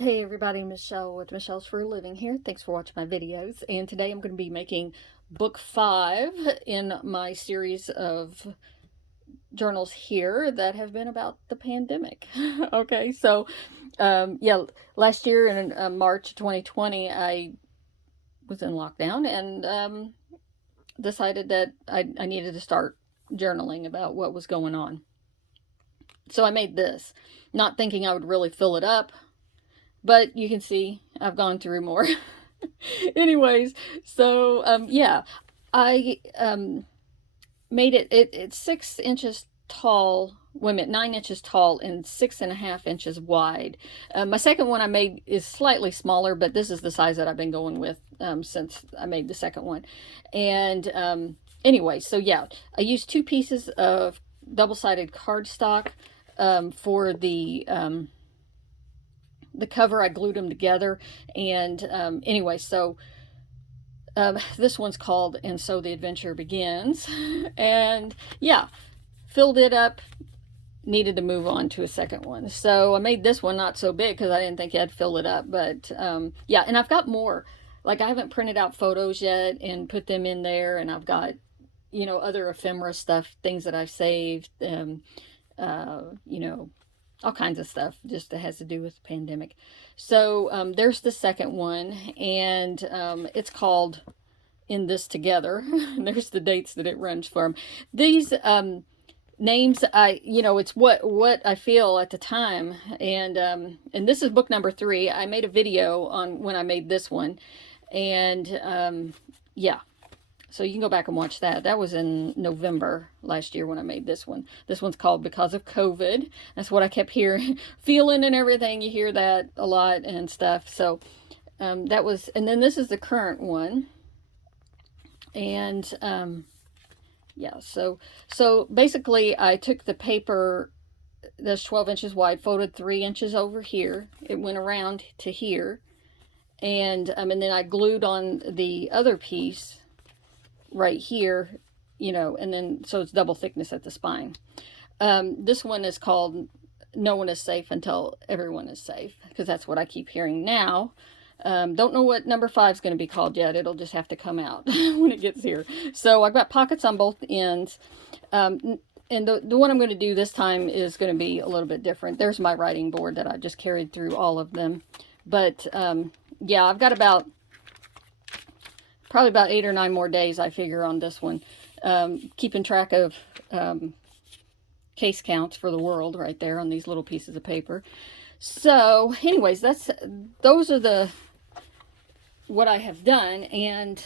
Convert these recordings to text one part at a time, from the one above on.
Hey everybody, Michelle with Michelle's for a Living here. Thanks for watching my videos. And today I'm going to be making book 5 in my series of journals here that have been about the pandemic. Okay, so yeah, last year in March 2020, I was in lockdown and decided that I needed to start journaling about what was going on. So I made this, not thinking I would really fill it up, but you can see I've gone through more. Anyways, so yeah, I made it's 6 inches tall. Wait a minute, 9 inches tall and 6.5 inches wide. My second one I made is slightly smaller, but this is the size that I've been going with since I made the second one. And anyway, so yeah, I used 2 pieces of double-sided cardstock for the cover. I glued them together, and anyway, so this one's called "And So the Adventure Begins," and yeah, filled it up. Needed to move on to a second one, so I made this one not so big because I didn't think I'd fill it up. But yeah, and I've got more. Like, I haven't printed out photos yet and put them in there, and I've got other ephemera stuff, things that I've saved. You know, all kinds of stuff just that has to do with the pandemic. So there's the second one, and it's called "In This Together." And there's the dates that it runs from. These names, it's what I feel at the time, and this is book number 3. I made a video on when I made this one, and yeah. So you can go back and watch that. That was in November last year when I made this one. This one's called "Because of COVID." That's what I kept hearing, feeling and everything. You hear that a lot and stuff. So that was, and then this is the current one. And yeah, so basically I took the paper that's 12 inches wide, folded 3 inches over here. It went around to here. And then I glued on the other piece right here, and then so it's double thickness at the spine. This one is called "No One Is Safe Until Everyone Is Safe," because that's what I keep hearing now. Don't know what number 5 is going to be called yet. It'll just have to come out when it gets here. So I've got pockets on both ends. And the one I'm going to do this time is going to be a little bit different. There's my writing board that I just carried through all of them. But yeah, I've got probably about 8 or 9 more days, I figure, on this one. Keeping track of case counts for the world right there on these little pieces of paper. So anyways, those are what I have done. And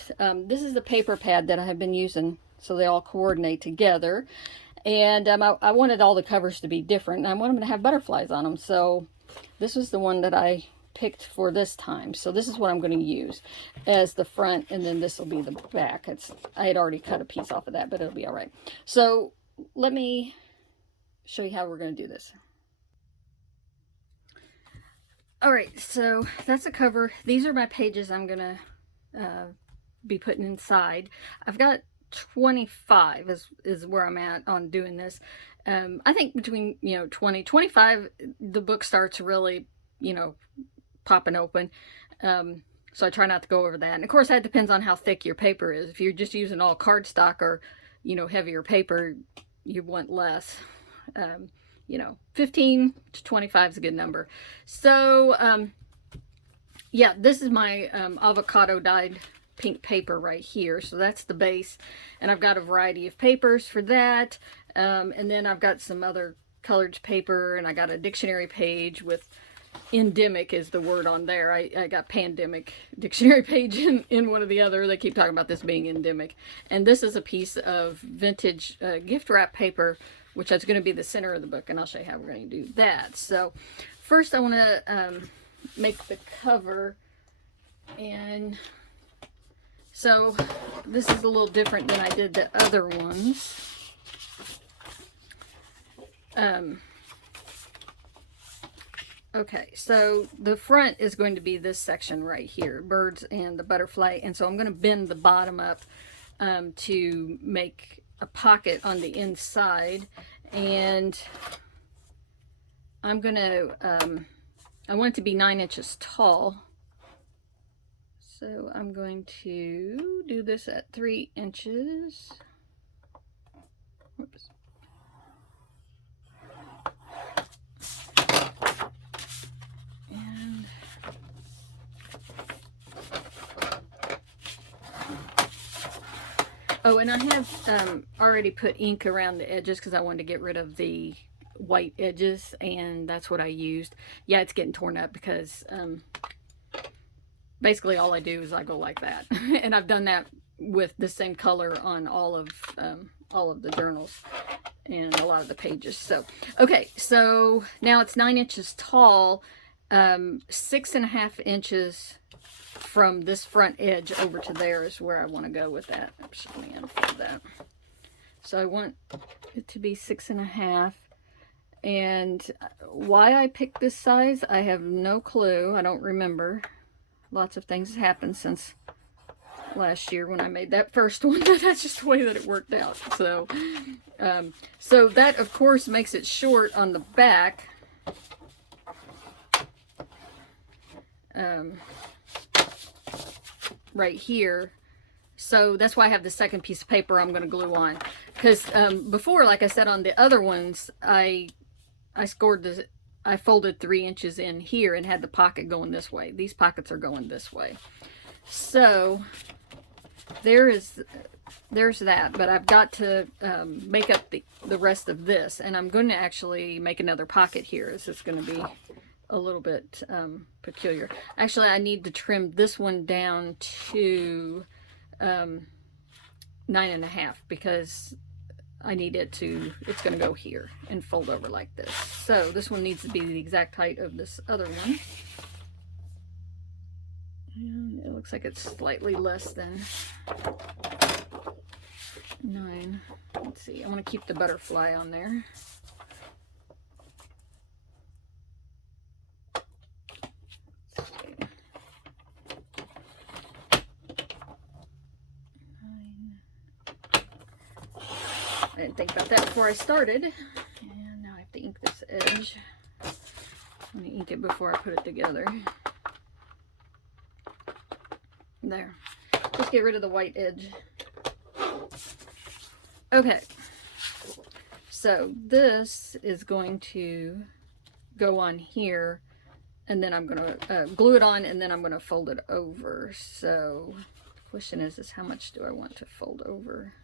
this is the paper pad that I have been using, so they all coordinate together. And I wanted all the covers to be different, and I want them to have butterflies on them. So this was the one that I picked for this time. So this is what I'm going to use as the front, and then this will be the back. I had already cut a piece off of that, but it'll be all right. So let me show you how we're going to do this. All right, so that's the cover. These are my pages I'm going to be putting inside. I've got 25 is where I'm at on doing this. I think between 20 25 the book starts really popping open. So I try not to go over that. And of course that depends on how thick your paper is. If you're just using all cardstock or heavier paper, you want less. 15 to 25 is a good number. So yeah, this is my avocado dyed pink paper right here. So that's the base, and I've got a variety of papers for that. And then I've got some other colored paper, and I got a dictionary page with endemic is the word on there. I got pandemic dictionary page in one of the other. They keep talking about this being endemic. And this is a piece of vintage gift wrap paper, which is going to be the center of the book, and I'll show you how we're going to do that. So first I want to make the cover, and so this is a little different than I did the other ones. Okay, so the front is going to be this section right here, birds and the butterfly, and so I'm going to bend the bottom up to make a pocket on the inside, and I'm going to I want it to be 9 inches tall. So I'm going to do this at 3 inches. Whoops. And oh, and I have already put ink around the edges because I wanted to get rid of the white edges, and that's what I used. Yeah, it's getting torn up because basically all I do is I go like that. And I've done that with the same color on all of the journals and a lot of the pages. So, okay, so now it's 9 inches tall, 6.5 inches from this front edge over to there is where I want to go with that. Oops, let me unfold that. So I want it to be 6.5. And why I picked this size, I have no clue. I don't remember. Lots of things happened since last year when I made that first one. That's just the way that it worked out. So, so that of course makes it short on the back. Right here. So that's why I have the second piece of paper I'm going to glue on. Because before, like I said, on the other ones, I folded 3 inches in here and had the pocket going this way. These pockets are going this way. So there's that, but I've got to make up the rest of this, and I'm going to actually make another pocket here. This is going to be a little bit peculiar. Actually, I need to trim this one down to 9.5 because I need it's going to go here and fold over like this. So this one needs to be the exact height of this other one. And it looks like it's slightly less than 9. Let's see, I want to keep the butterfly on there. I didn't think about that before I started. And now I have to ink this edge. I'm going to ink it before I put it together. There. Just get rid of the white edge. Okay. So this is going to go on here, and then I'm going to glue it on, and then I'm going to fold it over. So the question is how much do I want to fold over?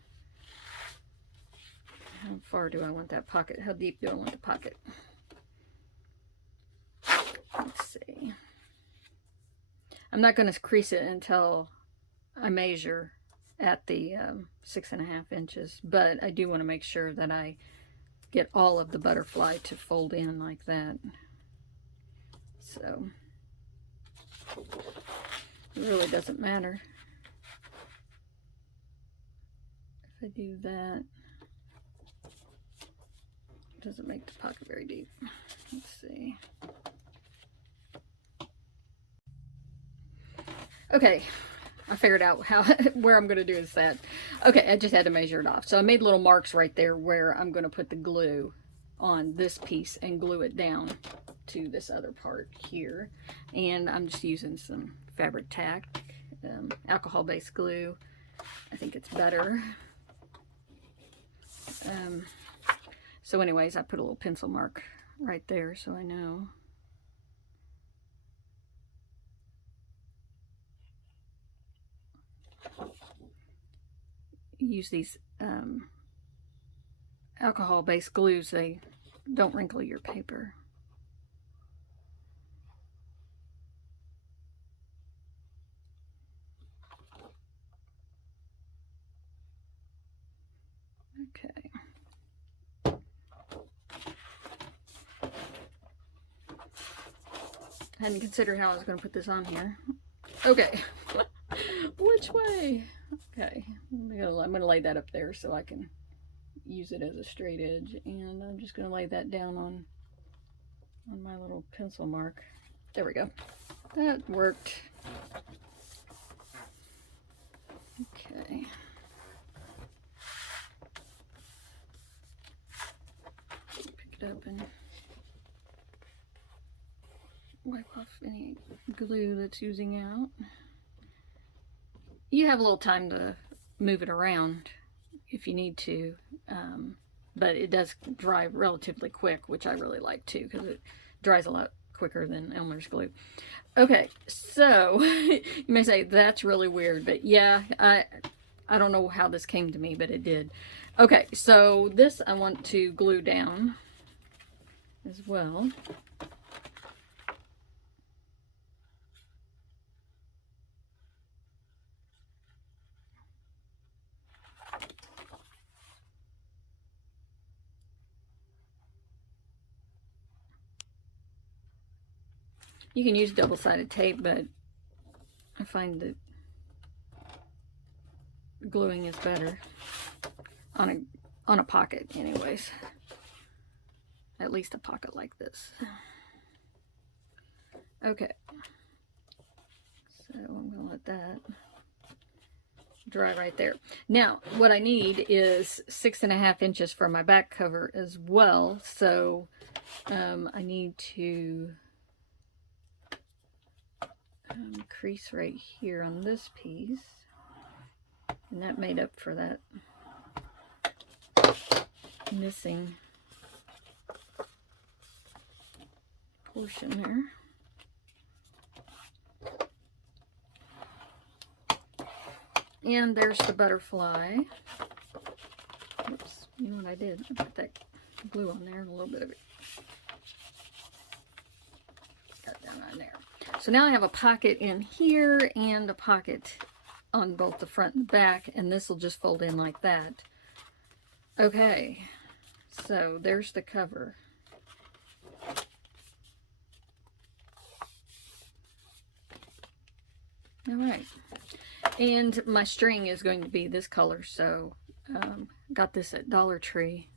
How far do I want that pocket? How deep do I want the pocket? Let's see. I'm not going to crease it until I measure at the 6.5 inches, but I do want to make sure that I get all of the butterfly to fold in like that. So it really doesn't matter if I do that. It doesn't make the pocket very deep. Let's see. Okay, I figured out where I'm going to do is that. Okay, I just had to measure it off. So I made little marks right there where I'm going to put the glue on this piece and glue it down to this other part here. And I'm just using some fabric tack, alcohol-based glue. I think it's better. So anyways, I put a little pencil mark right there so I know. Use these alcohol-based glues. They don't wrinkle your paper. Okay. I hadn't considered how I was going to put this on here. Okay. Which way? Okay. I'm going to lay that up there so I can use it as a straight edge. And I'm just going to lay that down on my little pencil mark. There we go. That worked. Okay. Pick it up and wipe off any glue that's oozing out. You have a little time to move it around if you need to, but it does dry relatively quick, which I really like too, because it dries a lot quicker than Elmer's glue. Okay, so you may say that's really weird, but yeah, I don't know how this came to me, but it did. Okay, so this I want to glue down as well. You can use double-sided tape, but I find that gluing is better on a pocket anyways. At least a pocket like this. Okay. So I'm going to let that dry right there. Now, what I need is 6.5 inches for my back cover as well. So I need to crease right here on this piece. And that made up for that missing portion there. And there's the butterfly. Oops, you know what I did? I put that glue on there and a little bit of it got down on there. So now I have a pocket in here and a pocket on both the front and back, and this will just fold in like that. Okay, so there's the cover. All right, and my string is going to be this color, so got this at Dollar Tree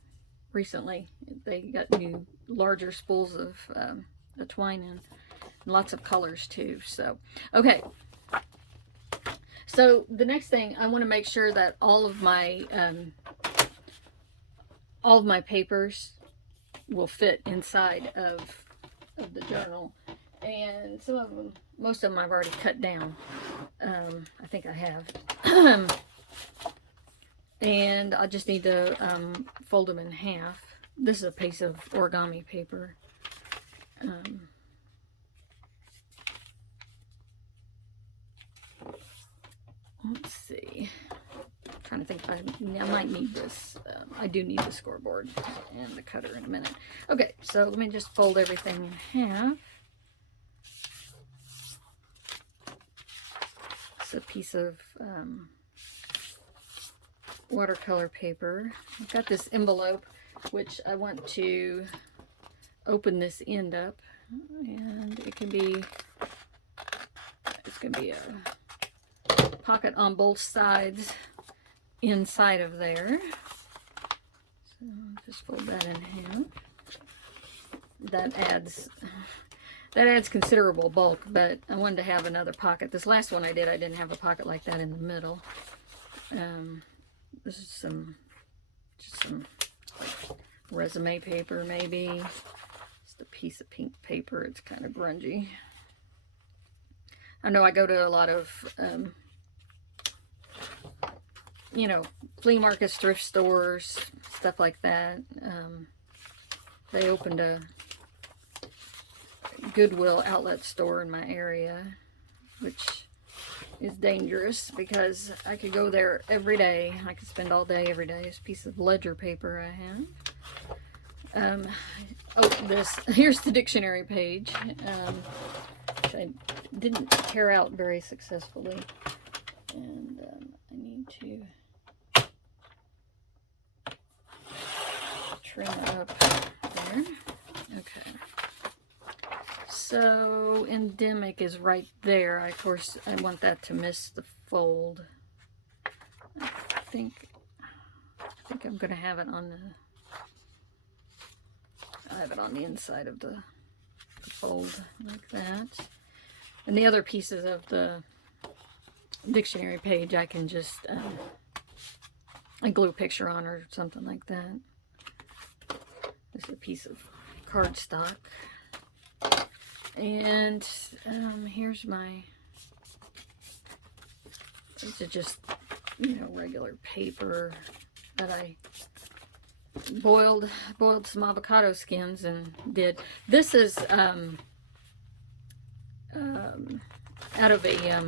recently. They got new larger spools of the twine in, and lots of colors too. So okay, so the next thing, I want to make sure that all of my papers will fit inside of the journal. And some of them, most of them I've already cut down. I think I have. And I just need to fold them in half. This is a piece of origami paper. Let's see. I'm trying to think if I might need this. I do need the scoreboard and the cutter in a minute. Okay, so let me just fold everything in half. It's a piece of watercolor paper. I've got this envelope, which I want to open this end up, and it's going to be a pocket on both sides inside of there. So I'll just fold that in half. That adds considerable bulk, but I wanted to have another pocket. This last one I didn't have a pocket like that in the middle. This is just some like resume paper maybe. Just a piece of pink paper. It's kind of grungy. I know I go to a lot of you know, flea markets, thrift stores, stuff like that. They opened a Goodwill outlet store in my area, which is dangerous because I could go there every day. I could spend all day every day. This piece of ledger paper I have. Oh, here's the dictionary page, which I didn't tear out very successfully. And I need to trim it up there. Okay. So endemic is right there. Of course, I want that to miss the fold. I think I'm gonna have it on the inside of the fold like that. And the other pieces of the dictionary page I can just glue a picture on or something like that. This is a piece of cardstock. And here's my, these are just, you know, regular paper that I boiled some avocado skins and did. This is out of a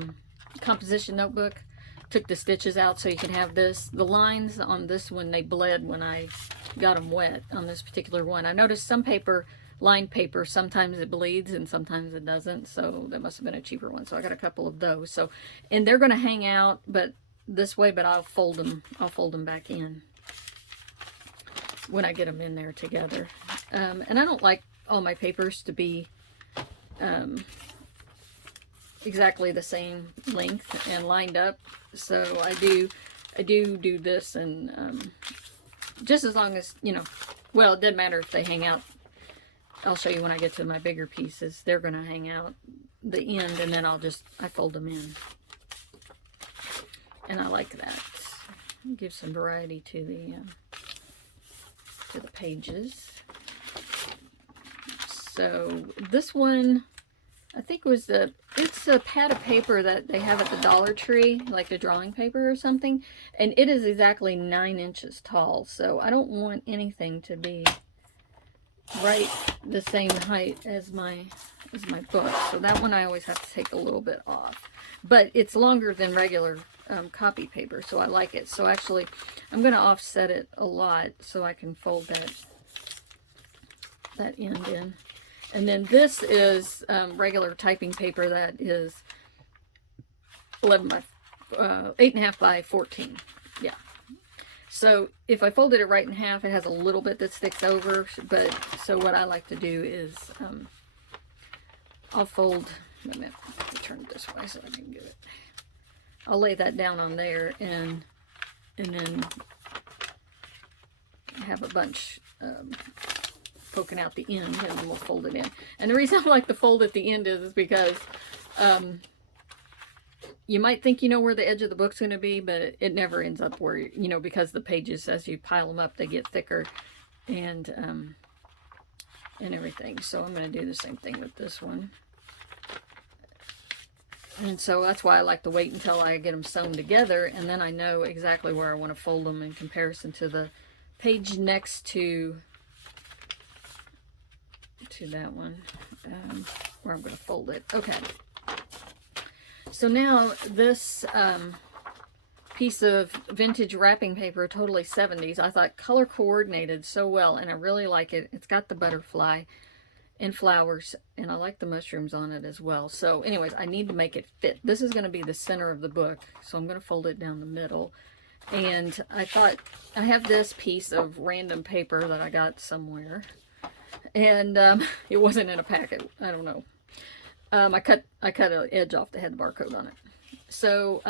composition notebook. Took the stitches out so you can have this. The lines on this one, they bled when I got them wet on this particular one. I noticed some paper, lined paper, sometimes it bleeds and sometimes it doesn't, so that must have been a cheaper one. So I got a couple of those. So, and they're going to hang out but this way, but I'll fold them back in when I get them in there together. And I don't like all my papers to be exactly the same length and lined up, so I do this, and just as long as, you know, well, it doesn't matter if they hang out. I'll show you when I get to my bigger pieces. They're gonna hang out the end, and then I fold them in, and I like that. Give some variety to the pages. So this one, I think it's a pad of paper that they have at the Dollar Tree, like a drawing paper or something, and it is exactly 9 inches tall, so I don't want anything to be right the same height as my book, so that one I always have to take a little bit off, but it's longer than regular copy paper, so I like it. So actually I'm going to offset it a lot so I can fold that end in. And then this is regular typing paper that is 8.5 by 14. Yeah. So if I folded it right in half, it has a little bit that sticks over. But so what I like to do is I'll fold. Wait a minute. Let me turn it this way so I can get it. I'll lay that down on there and then have a bunch poking out the end, and then we'll fold it in. And the reason I like to fold at the end is because you might think you know where the edge of the book's going to be, but it never ends up where, you know, because the pages, as you pile them up, they get thicker and everything. So I'm going to do the same thing with this one. And so that's why I like to wait until I get them sewn together, and then I know exactly where I want to fold them in comparison to the page next to that one, where I'm going to fold it. Okay. So now this piece of vintage wrapping paper, totally 70s, I thought color coordinated so well, and I really like it. It's got the butterfly and flowers, and I like the mushrooms on it as well. So anyways, I need to make it fit. This is going to be the center of the book, so I'm going to fold it down the middle. And I thought, I have this piece of random paper that I got somewhere, and it wasn't in a packet. I don't know. I cut an edge off that had the barcode on it. So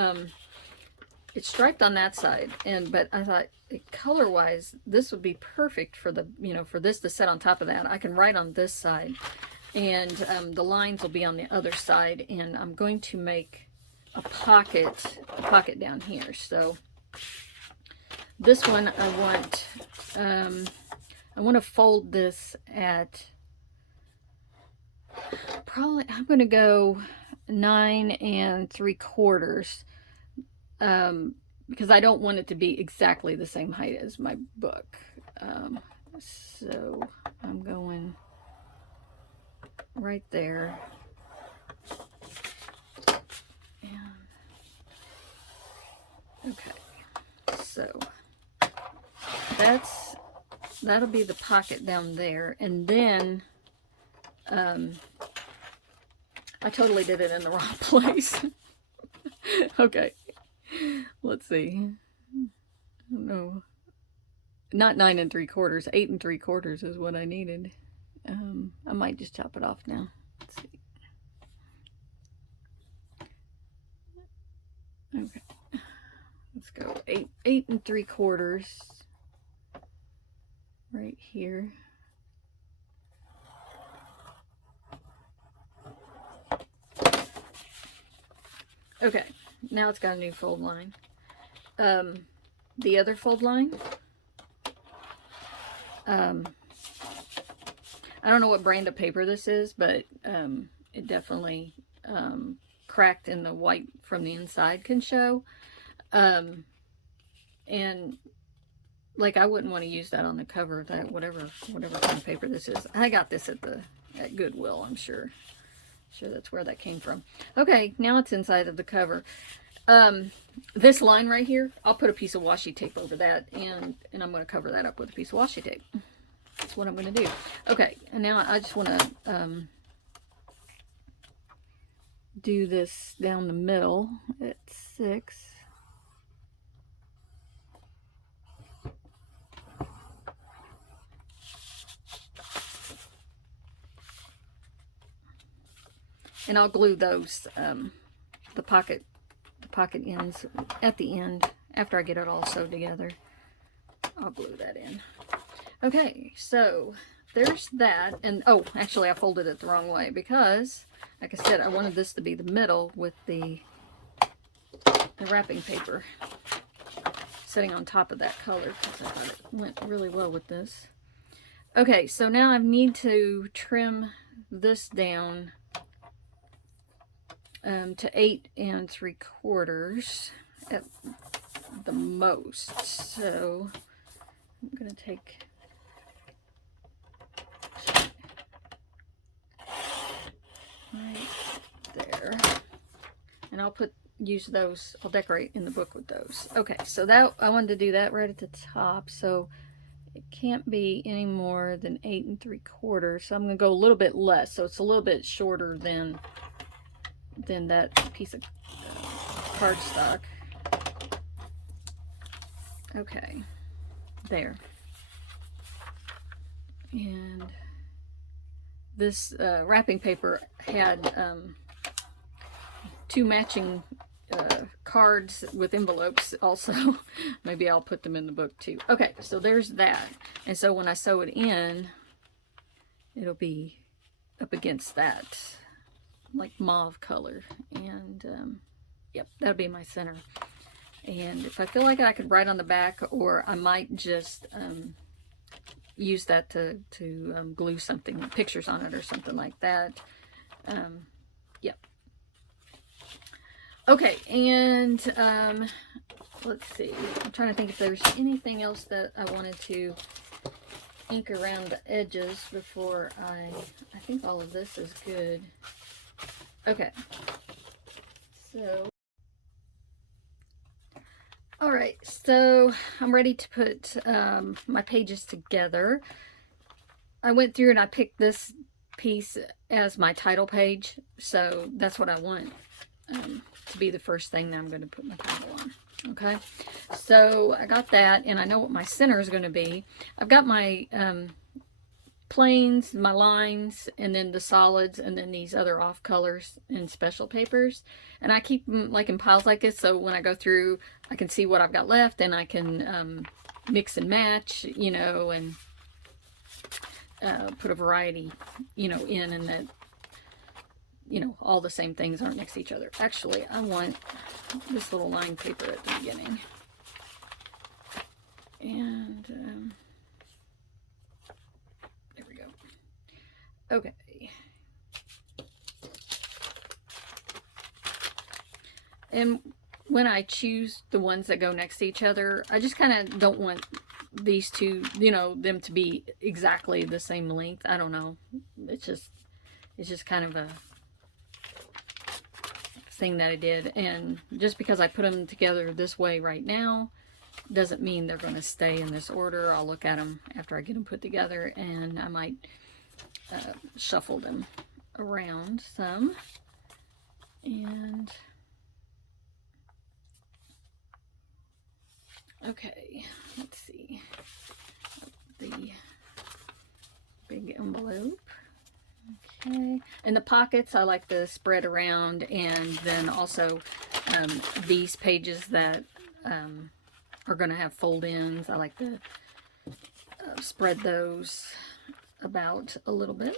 it's striped on that side, but I thought color wise this would be perfect for the, you know, for this to set on top of that. I can write on this side, and the lines will be on the other side, and I'm going to make a pocket down here. So this one I want to fold this at probably, I'm going to go 9 3/4, because I don't want it to be exactly the same height as my book. So I'm going right there. And, okay, so that'll be the pocket down there, and then I totally did it in the wrong place. Okay, let's see. No, not 9 3/4, 8 3/4 is what I needed. I might just chop it off now. Let's see. Okay, let's go 8 3/4 right here. Okay, now it's got a new fold line. The other fold line, I don't know what brand of paper this is, but it definitely cracked and the white from the inside can show. And like I wouldn't want to use that on the cover of that whatever kind of paper this is. I got this at Goodwill, I'm sure. Sure that's where that came from. Okay, now it's inside of the cover. This line right here, I'll put a piece of washi tape over that, and I'm going to cover that up with a piece of washi tape. That's what I'm going to do. Okay, and now I just want to do this down the middle at 6. And I'll glue those, the pocket ends at the end after I get it all sewed together. I'll glue that in. Okay, so there's that. And oh, actually I folded it the wrong way because, like I said, I wanted this to be the middle with the wrapping paper sitting on top of that color because I thought it went really well with this. Okay, so now I need to trim this down to 8 3/4 at the most. So I'm going to take right there, and I'll use those. I'll decorate in the book with those. Okay, so that I wanted to do that right at the top, so it can't be any more than 8 3/4. So I'm going to go a little bit less, so it's a little bit shorter than that piece of cardstock. Okay, there. And this wrapping paper had 2 matching cards with envelopes also. Maybe I'll put them in the book too. Okay, so there's that. And so when I sew it in, it'll be up against that like mauve color, and yep, that'll be my center. And if I feel like I could write on the back, or I might just use that to glue something, pictures on it or something like that. Yep. Okay, and let's see, I'm trying to think if there's anything else that I wanted to ink around the edges before I think all of this is good. Okay, so, all right, so I'm ready to put my pages together. I went through and I picked this piece as my title page, so that's what I want to be the first thing that I'm going to put my title on. Okay, so I got that, and I know what my center is going to be. I've got my planes, my lines, and then the solids, and then these other off colors and special papers, and I keep them like in piles like this, so when I go through I can see what I've got left, and I can mix and match, you know, and put a variety, you know, in, and that, you know, all the same things aren't next to each other. Actually, I want this little line paper at the beginning, and okay. And when I choose the ones that go next to each other, I just kind of don't want these two, you know, them to be exactly the same length. I don't know. It's just kind of a thing that I did. And just because I put them together this way right now doesn't mean they're going to stay in this order. I'll look at them after I get them put together, and I might shuffle them around some. And okay, let's see, the big envelope. Okay, and the pockets I like to spread around, and then also these pages that are going to have fold-ins, I like to spread those about a little bit.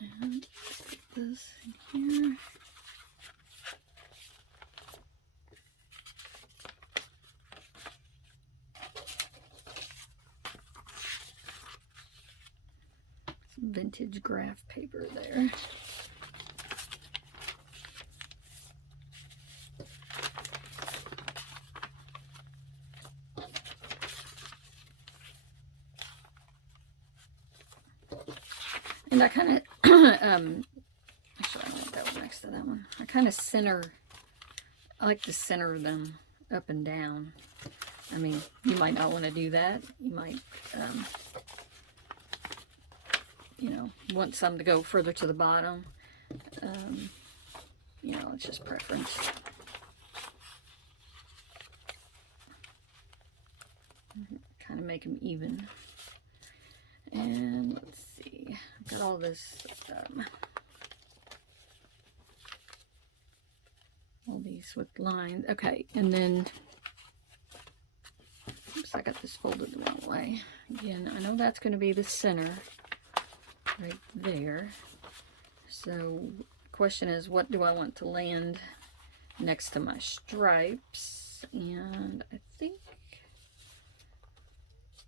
And put this in here. vintage graph paper there. And I kind of, actually I want that one next to that one. I kind of I like to center them up and down. I mean, you might not want to do that. You might, you know, want some to go further to the bottom. You know, it's just preference. Kind of make them even. And let's see, I've got all this, all these with lines. Okay, and then, oops, I got this folded the wrong way. Again, I know that's going to be the center right there. So, the question is, what do I want to land next to my stripes? And I think,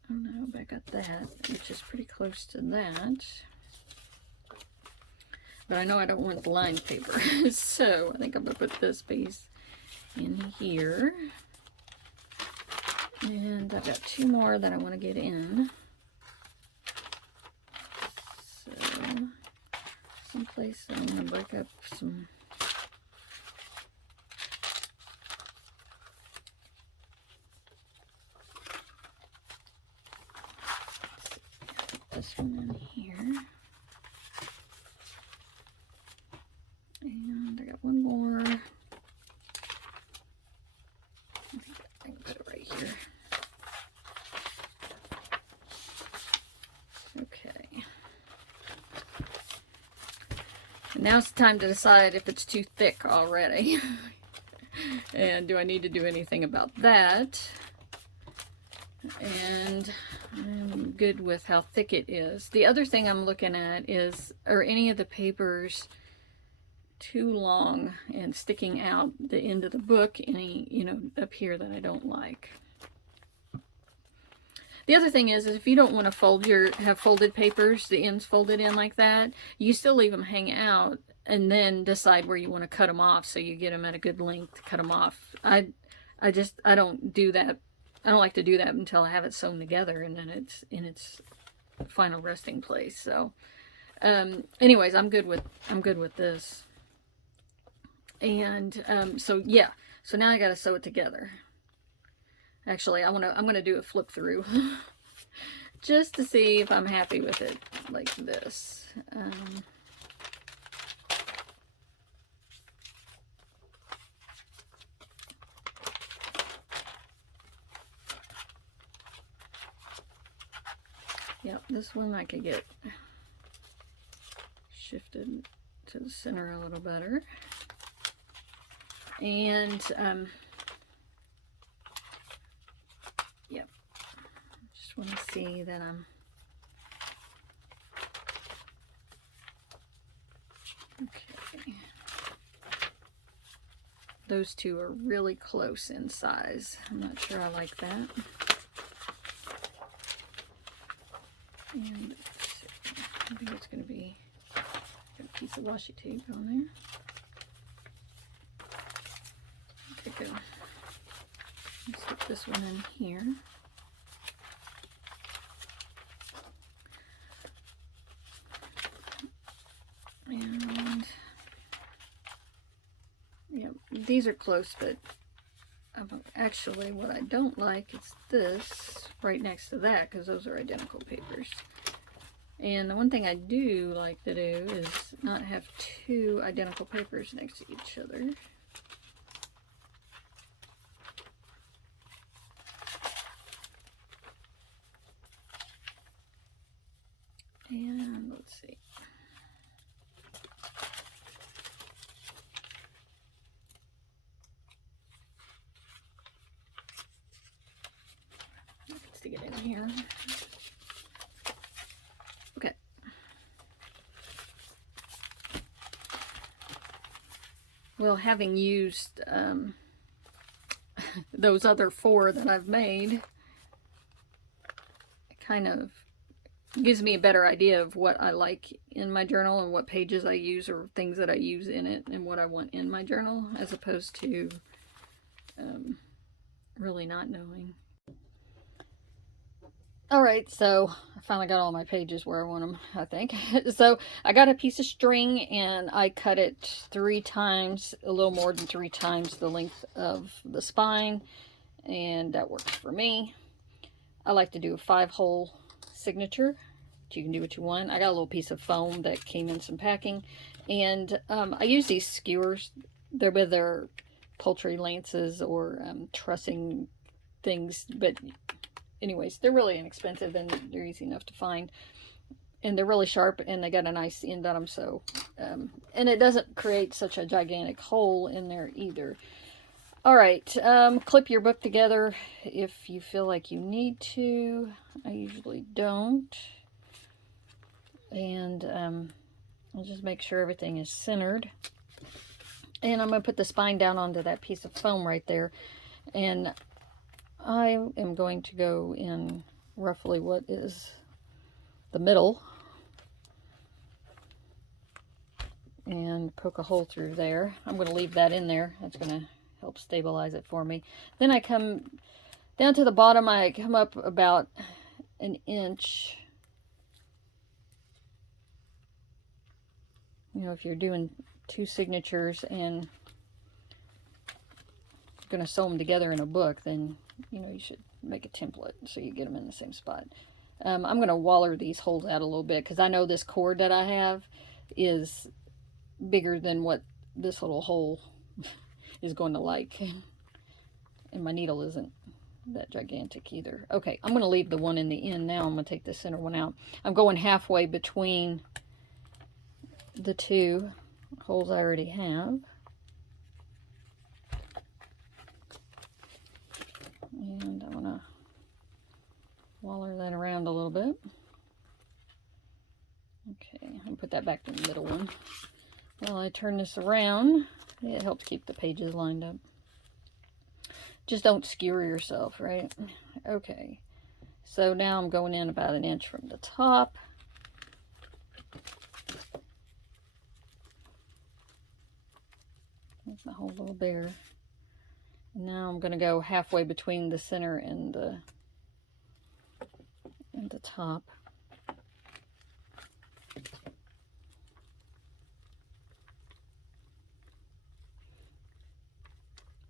oh no, I got that, which is pretty close to that. But I know I don't want the lined paper, so I think I'm going to put this piece in here. And I've got two more that I want to get in. So, someplace I'm going to break up some. This one in here. And I got one more. I think I can put it right here. Okay. And now it's time to decide if it's too thick already. And do I need to do anything about that? And I'm good with how thick it is. The other thing I'm looking at is, are any of the papers too long and sticking out the end of the book, any, you know, up here that I don't like. The other thing is if you don't want to have folded papers, the ends folded in like that, you still leave them hang out and then decide where you want to cut them off so you get them at a good length to cut them off. I don't do that. I don't like to do that until I have it sewn together and then it's in its final resting place. So anyways, I'm good with this. And so yeah, so now I got to sew it together. Actually, I'm gonna do a flip through just to see if I'm happy with it like this. Yep, this one I could get shifted to the center a little better. And yep, just want to see that I'm okay. Those two are really close in size. I'm not sure I like that. And I think it's going to be a piece of washi tape on there. Okay, good. Let's stick this one in here. And yeah, these are close, but actually what I don't like is this right next to that, because those are identical papers. And the one thing I do like to do is not have two identical papers next to each other. And let's see. Let's stick it in here. Okay. Well, having used those other four that I've made, I kind of gives me a better idea of what I like in my journal and what pages I use or things that I use in it and what I want in my journal, as opposed to really not knowing. All right, so I finally got all my pages where I want them, I think. So I got a piece of string and I cut it 3 times, a little more than 3 times the length of the spine, and that works for me. I like to do a 5-hole signature. You can do what you want. I got a little piece of foam that came in some packing, and I use these skewers. They're with their poultry lances or trussing things, but anyways, they're really inexpensive and they're easy enough to find, and they're really sharp and they got a nice end on them. So and it doesn't create such a gigantic hole in there either. All right, clip your book together if you feel like you need to. I usually don't. And I'll just make sure everything is centered. And I'm going to put the spine down onto that piece of foam right there. And I am going to go in roughly what is the middle and poke a hole through there. I'm going to leave that in there. That's going to help stabilize it for me. Then I come down to the bottom. I come up about an inch. You know, if you're doing 2 signatures and you're going to sew them together in a book, then, you know, you should make a template so you get them in the same spot. I'm going to waller these holes out a little bit because I know this cord that I have is bigger than what this little hole is going to like. And my needle isn't that gigantic either. Okay, I'm going to leave the one in the end now. I'm going to take the center one out. I'm going halfway between the 2 holes I already have. And I'm going to waller that around a little bit. Okay, I'm going to put that back in the middle one. While I turn this around, it helps keep the pages lined up. Just don't skewer yourself, right? Okay, so now I'm going in about an inch from the top. Make my hole a little bigger. And now I'm going to go halfway between the center and the top.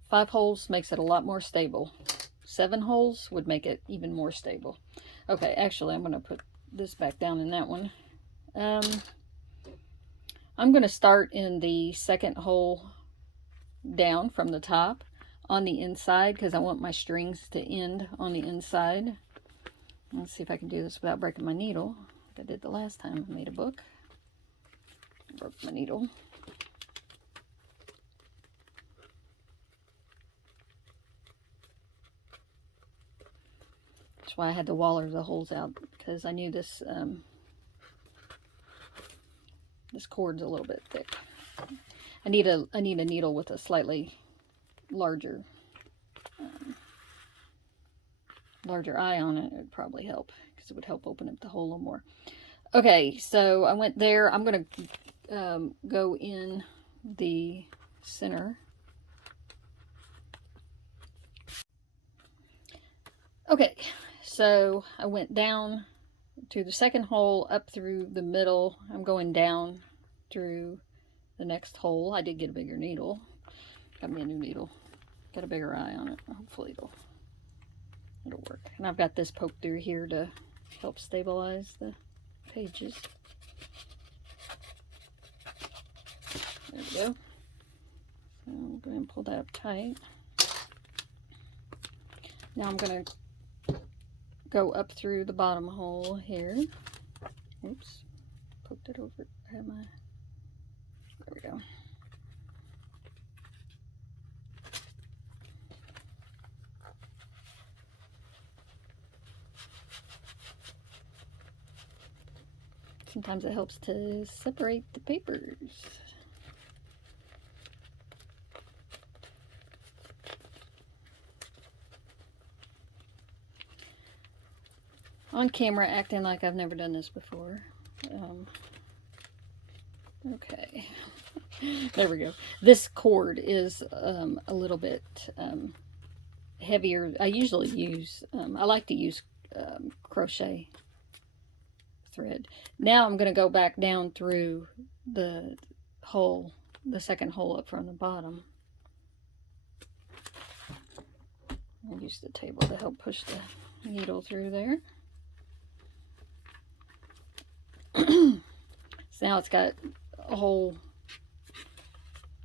Five holes makes it a lot more stable. 7 holes would make it even more stable. Okay, actually, I'm going to put this back down in that one. I'm going to start in the 2nd hole down from the top on the inside because I want my strings to end on the inside. Let's see if I can do this without breaking my needle, like I did the last time I made a book. Broke my needle. That's why I had to waller the holes out, because I knew this this cord's a little bit thick. I need a needle with a slightly larger eye on it. It would probably help because it would help open up the hole a little more. Okay, so I went there. I'm going to go in the center. Okay, so I went down to the 2nd hole, up through the middle. I'm going down through the next hole. I did get a bigger needle. Got me a new needle. Got a bigger eye on it. Hopefully it'll work. And I've got this poked through here to help stabilize the pages. There we go. So I'm going to pull that up tight. Now I'm going to go up through the bottom hole here. Oops, poked it over. There we go. Sometimes it helps to separate the papers. on camera acting like I've never done this before. Okay. There we go. This cord is a little bit heavier. I usually use, I like to use crochet thread. Now I'm going to go back down through the hole, the second hole up from the bottom. I'll use the table to help push the needle through there. So now it's got a whole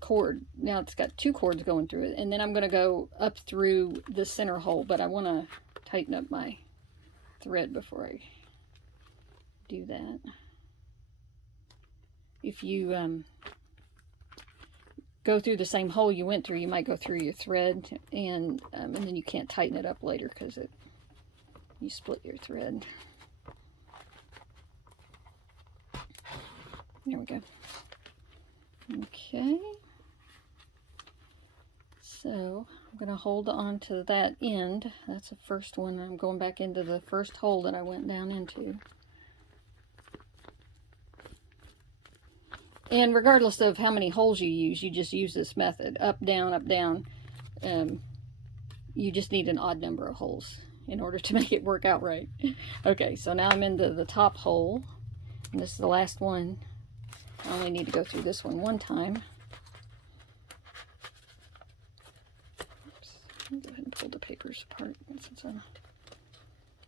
cord. Now it's got two cords going through it, and then I'm going to go up through the center hole, but I want to tighten up my thread before I do that. If you go through the same hole you went through, you might go through your thread, and then you can't tighten it up later because you split your thread. There we go. Okay. So I'm going to hold on to that end. That's the first one. I'm going back into the first hole that I went down into. And regardless of how many holes you use, you just use this method. Up, down, up, down. You just need an odd number of holes in order to make it work out right. Okay, so now I'm into the top hole. And this is the last one. I only need to go through this one time. Oops. I'll go ahead and pull the papers apart since I'm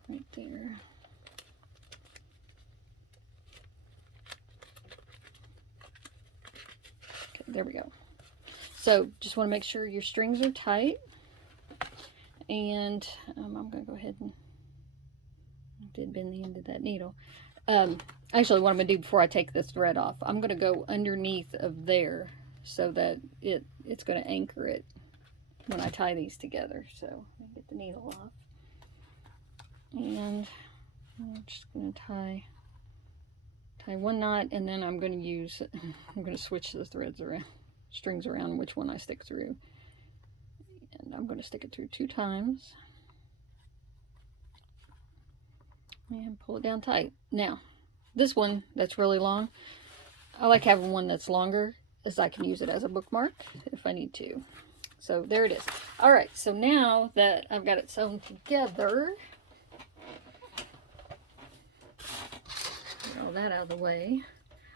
right there. Okay, there we go. So just want to make sure your strings are tight. And I'm going to go ahead and did bend the end of that needle. Actually, what I'm going to do before I take this thread off, I'm going to go underneath of there so that it's going to anchor it when I tie these together. So let me get the needle off. And I'm just going to tie one knot, and then I'm going to switch the threads around, strings around, which one I stick through. And I'm going to stick it through 2 times. And pull it down tight. Now, this one that's really long, I like having one that's longer, as I can use it as a bookmark if I need to. So there it is. All right, so now that I've got it sewn together, get all that out of the way,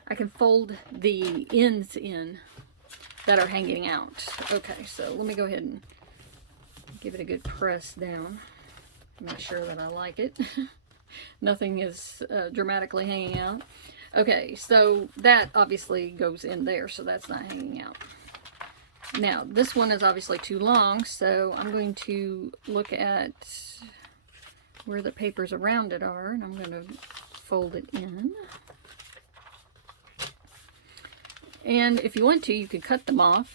I can fold the ends in that are hanging out. Okay, so let me go ahead and give it a good press down. Make sure that I like it. Nothing is dramatically hanging out. Okay, so that obviously goes in there, so that's not hanging out. Now, this one is obviously too long, so I'm going to look at where the papers around it are, and I'm going to fold it in. And if you want to, you could cut them off.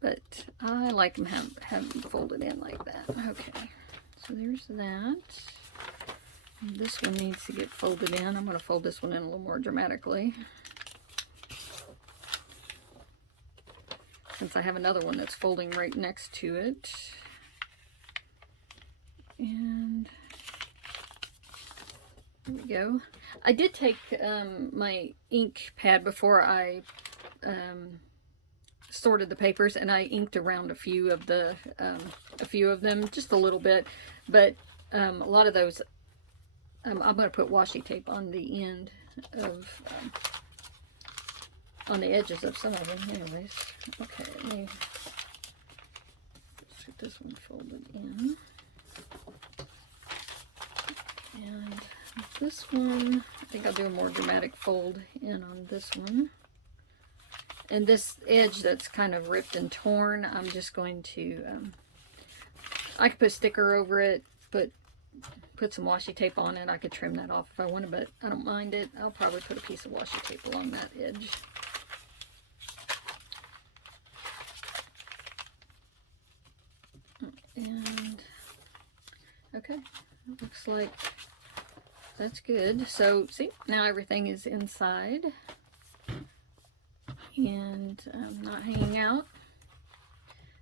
But I like them have them folded in like that. Okay, so there's that. And this one needs to get folded in. I'm going to fold this one in a little more dramatically, since I have another one that's folding right next to it. And there we go. I did take my ink pad before I sorted the papers, and I inked around a few of them, just a little bit, but a lot of those I'm going to put washi tape on the end of on the edges of some of them anyways. Okay, let me get this one folded in, and this one I think I'll do a more dramatic fold in on this one. And this edge that's kind of ripped and torn, I'm just going to, I could put a sticker over it, put some washi tape on it. I could trim that off if I wanted, but I don't mind it. I'll probably put a piece of washi tape along that edge. And, okay, looks like that's good. So, see, now everything is inside and not hanging out.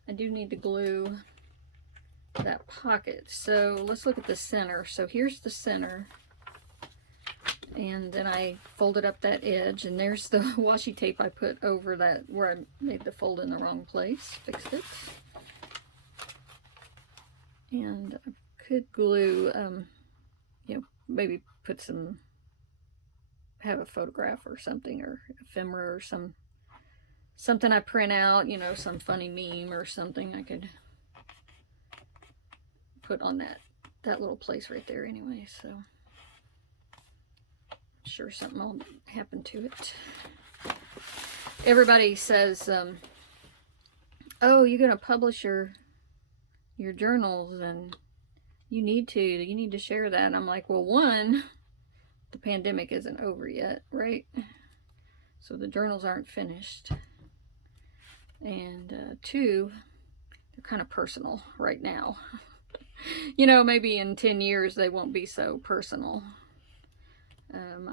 I do need to glue that pocket. So let's look at the center. So here's the center, and then I folded up that edge, and there's the washi tape I put over that where I made the fold in the wrong place. Fixed it. And I could glue, you know, maybe put some, have a photograph or something, or ephemera or something I print out, you know, some funny meme or something I could put on that little place right there anyway. So I'm sure something will happen to it. Everybody says, oh, you're gonna publish your journals, and you need to share that. And I'm like, well, one, the pandemic isn't over yet, right? So the journals aren't finished, and two, they're kind of personal right now. You know, maybe in 10 years they won't be so personal.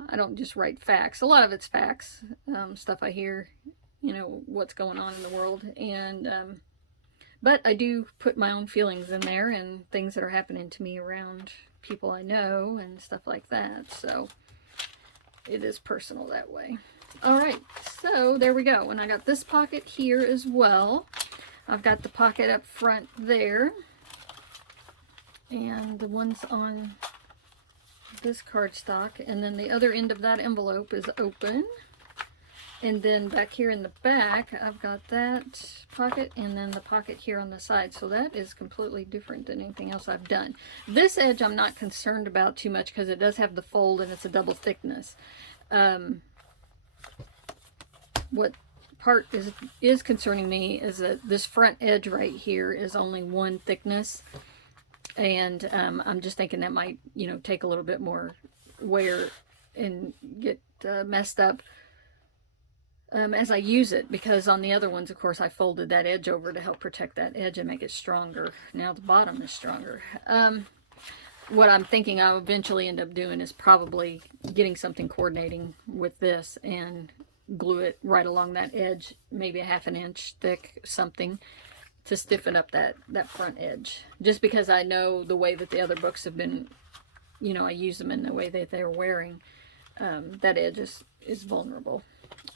I don't just write facts. A lot of it's facts, stuff I hear, you know, what's going on in the world, and but I do put my own feelings in there and things that are happening to me around people I know and stuff like that. So it is personal that way. All right, so there we go. And I got this pocket here as well. I've got the pocket up front there, and the ones on this cardstock, and then the other end of that envelope is open. And then back here in the back, I've got that pocket, and then the pocket here on the side. So that is completely different than anything else I've done. This edge I'm not concerned about too much because it does have the fold and it's a double thickness. What part is concerning me is that this front edge right here is only one thickness. And I'm just thinking that might, you know, take a little bit more wear and get messed up as I use it, because on the other ones, of course, I folded that edge over to help protect that edge and make it stronger. Now the bottom is stronger. What I'm thinking I'll eventually end up doing is probably getting something coordinating with this and glue it right along that edge, maybe a ½ inch thick, something to stiffen up that front edge. Just because I know the way that the other books have been, you know, I use them in the way that they're wearing, that edge is vulnerable.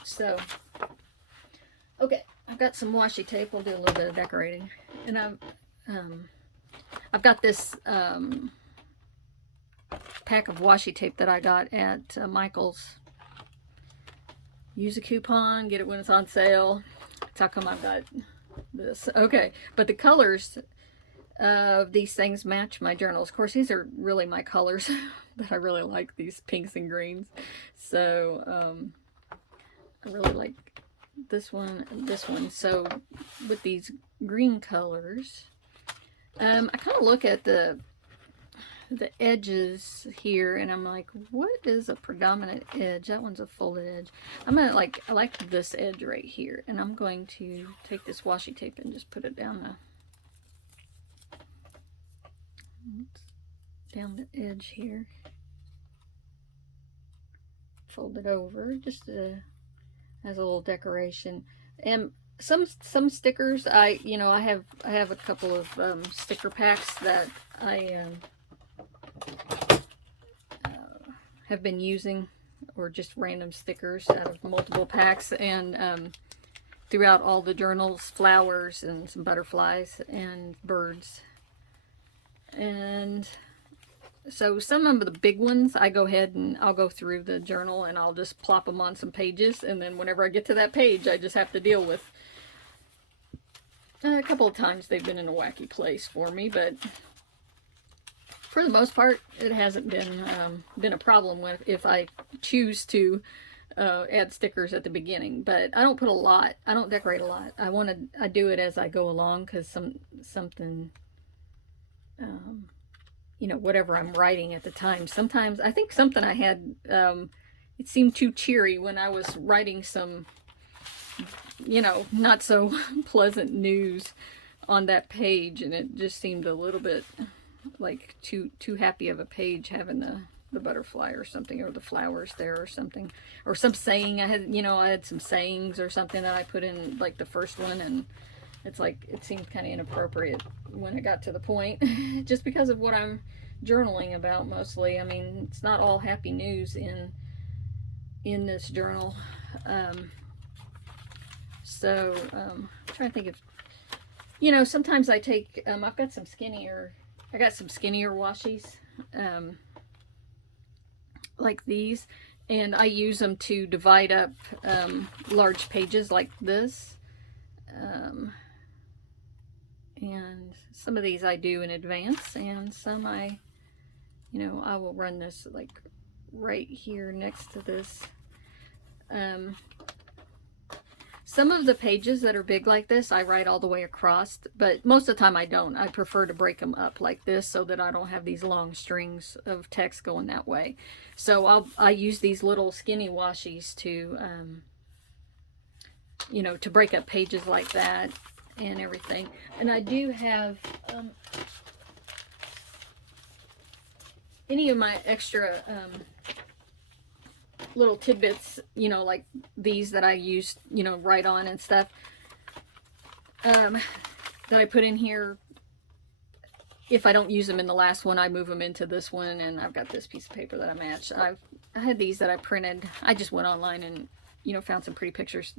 So, okay, I've got some washi tape. We'll do a little bit of decorating. And I've got this pack of washi tape that I got at Michael's. Use a coupon, get it when it's on sale. That's how come I've got this. Okay, but the colors of these things match my journals. Of course, these are really my colors that I really like, these pinks and greens. So, I really like this one and this one. So with these green colors, I kind of look at the edges here and I'm like, what is a predominant edge? That one's a folded edge. I'm gonna I like this edge right here, and I'm going to take this washi tape and just put it down the edge here. Fold it over just as a little decoration. And some stickers, I have a couple of sticker packs that I have been using, or just random stickers out of multiple packs, and throughout all the journals, flowers and some butterflies and birds. And so some of the big ones, I go ahead and I'll go through the journal and I'll just plop them on some pages, and then whenever I get to that page, I just have to deal with. A couple of times they've been in a wacky place for me, but for the most part, it hasn't been a problem with if I choose to add stickers at the beginning. But I don't put a lot. I don't decorate a lot. I do it as I go along, because something. Whatever I'm writing at the time. Sometimes, I think something I had, it seemed too cheery when I was writing some, not so pleasant news on that page, and it just seemed a little bit like too happy of a page, having the butterfly or something, or the flowers there or something, or some saying. I had some sayings or something that I put in, like the first one, and it's like, it seemed kind of inappropriate when it got to the point, just because of what I'm journaling about mostly. I mean, it's not all happy news in this journal. I'm trying to think of, you know, sometimes I take, I got some skinnier washies, like these, and I use them to divide up large pages like this. And some of these I do in advance, and some I will run this like right here next to this. Some of the pages that are big like this, I write all the way across, but most of the time I don't. I prefer to break them up like this so that I don't have these long strings of text going that way. So I use these little skinny washies to, to break up pages like that and everything. And I do have any of my extra little tidbits, like these that I use, write on and stuff, that I put in here. If I don't use them in the last one, I move them into this one, and I've got this piece of paper that I matched. I had these that I printed. I just went online and, found some pretty pictures.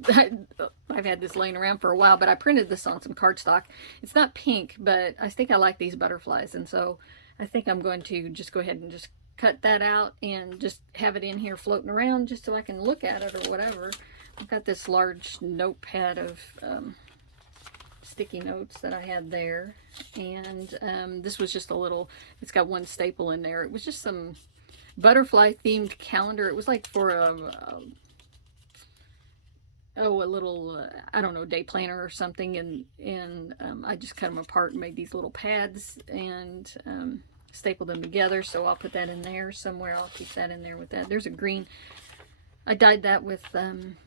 I've had this laying around for a while, but I printed this on some cardstock. It's not pink, but I think I like these butterflies, and so I think I'm going to just go ahead and just cut that out and just have it in here floating around just so I can look at it or whatever. I've got this large notepad of sticky notes that I had there, and this was just a little, it's got one staple in there. It was just some butterfly themed calendar. It was like for a little I don't know, day planner or something, and I just cut them apart and made these little pads and stapled them together. So I'll put that in there somewhere. I'll keep that in there with that. There's a green, I dyed that with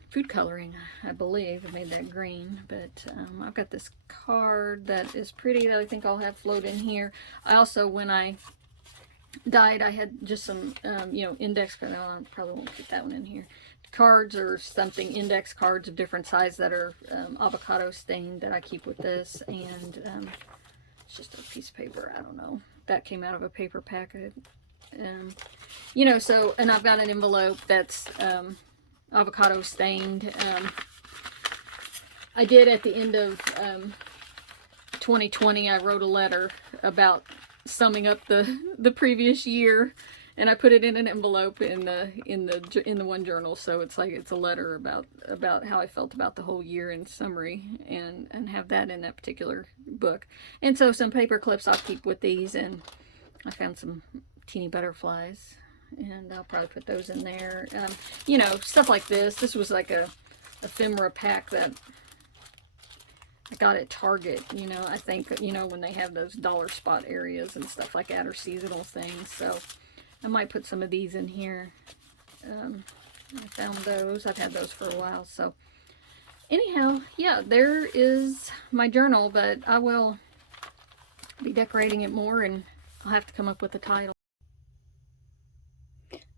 food coloring, I believe. I made that green, but I've got this card that is pretty that I think I'll have float in here. I also, when I dyed, I had just some index cards. I probably won't put that one in here. Cards or something, index cards of different sizes that are avocado stained, that I keep with this. And it's just a piece of paper. I don't know. That came out of a paper packet. So, and I've got an envelope that's avocado stained. I did at the end of 2020, I wrote a letter about summing up the previous year, and I put it in an envelope in the one journal. So it's like, it's a letter about how I felt about the whole year in summary, and have that in that particular book. And so some paper clips I'll keep with these, and I found some teeny butterflies, and I'll probably put those in there. Stuff like this. This was like a ephemera pack that I got at Target. I think, when they have those dollar spot areas and stuff like that, or seasonal things. So I might put some of these in here. I found those. I've had those for a while. So anyhow, yeah, there is my journal, but I will be decorating it more, and I'll have to come up with a title.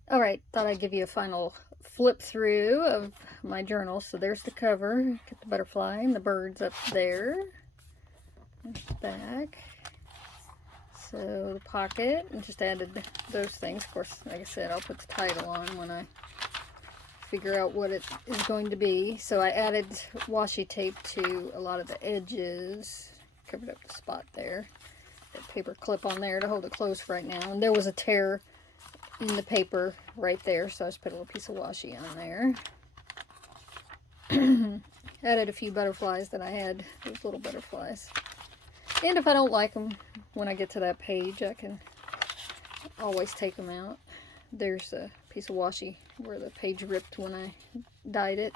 All right, thought I'd give you a final flip through of my journal. So there's the cover. Get the butterfly and the birds up there. There's the back. So the pocket, and just added those things. Of course, like I said, I'll put the title on when I figure out what it is going to be. So I added washi tape to a lot of the edges. Covered up the spot there. Got paper clip on there to hold it closed for right now. And there was a tear in the paper right there, so I just put a little piece of washi on there. Added a few butterflies that I had, those little butterflies. And if I don't like them when I get to that page, I can always take them out. There's a piece of washi where the page ripped when I dyed it.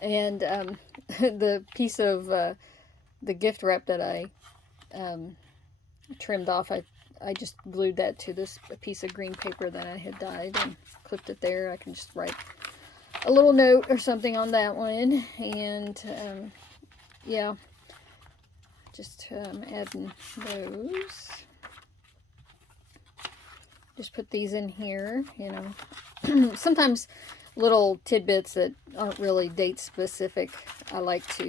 And the piece of the gift wrap that I trimmed off, I just glued that to this piece of green paper that I had dyed and clipped it there. I can just write a little note or something on that one. And yeah, just adding those. Just put these in here, Sometimes little tidbits that aren't really date specific. I like to,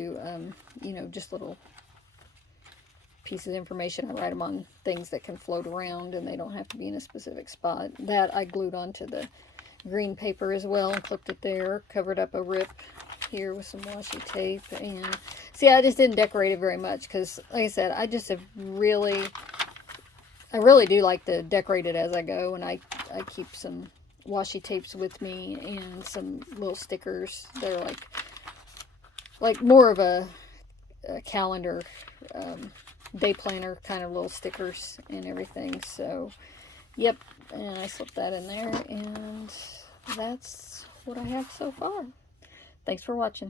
you know, just little pieces of information. I write them on things that can float around and they don't have to be in a specific spot. That I glued onto the green paper as well and clipped it there. Covered up a rip here with some washi tape. And see, I just didn't decorate it very much because, like I said, I just have really, I really do like to decorate it as I go. And I keep some washi tapes with me and some little stickers. They're like more of a calendar, day planner kind of little stickers and everything. So yep, and I slipped that in there, and that's what I have so far. Thanks for watching.